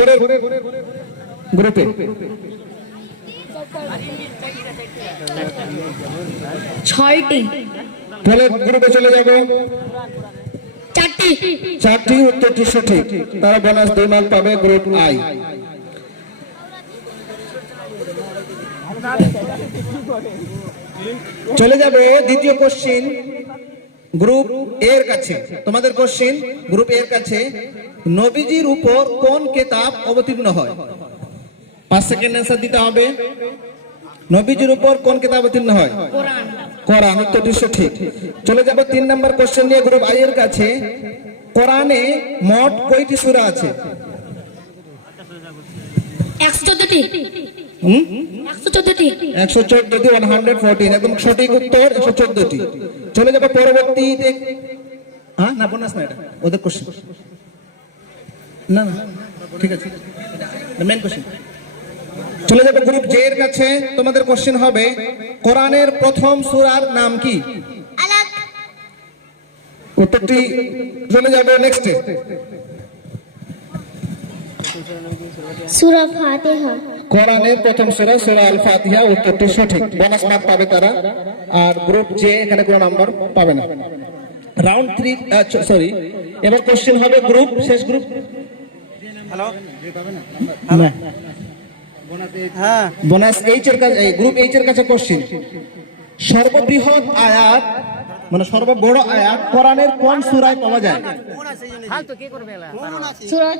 পরের গ্রুপে ছয়টি। তাহলে গ্রুপে চলে যাব। চারটি। চারটি, উত্তরটি সঠিক। তারা বোনাস 2 মার্ক পাবে গ্রুপ আই। চলে যাবে দ্বিতীয় কোশ্চিন গ্রুপ এর কাছে। তোমাদের কোশ্চিন গ্রুপ এর কাছে, নবীজির উপর কোন কিতাব অবতীর্ণ হয়? 5 সেকেন্ড অ্যান্সার দিতে হবে। নবীজির উপর কোন কিতাব অবতীর্ণ হয়? কোরআন। কোরআন, উত্তরটি সঠিক। চলে যাব 3 নম্বর কোশ্চেন নিয়ে গ্রুপ আই এর কাছে। কোরআনে মোট কয়টি সূরা আছে? 114টি। 114টি। 114টি, 114, একদম সঠিক উত্তর 114টি। চলে যাব পরবর্তীতে। হ্যাঁ, না বোনাস না, এটা ওদের কোশ্চেন। না না, ঠিক আছে, মেন কোশ্চেন। চলে যাবে গ্রুপ জে এর কাছে। তোমাদের কোশ্চেন হবে, কোরআনের প্রথম সূরার নাম কি? আলাক। উত্তরটি চলে যাবে নেক্সটে। সূরা ফাতিহা। কোরআনের প্রথম সূরা সূরা আল ফাতিহা, উত্তরটি সঠিক। বোনাস মার্ক পাবে তারা। আর গ্রুপ জে এখানে কোনো নাম্বার পাবে না। রাউন্ড 3, সরি, এবার কোশ্চেন হবে গ্রুপ, শেষ গ্রুপ। হ্যালো, না, হ্যাঁ, বোনাস এইচ এর কাছে, এই গ্রুপ এইচ এর কাছে কোশ্চেন, সর্ববৃহৎ আয়াত মানে সর্ববড় আয়াত কোরআনের কোন সূরায় পাওয়া যায়? সূরা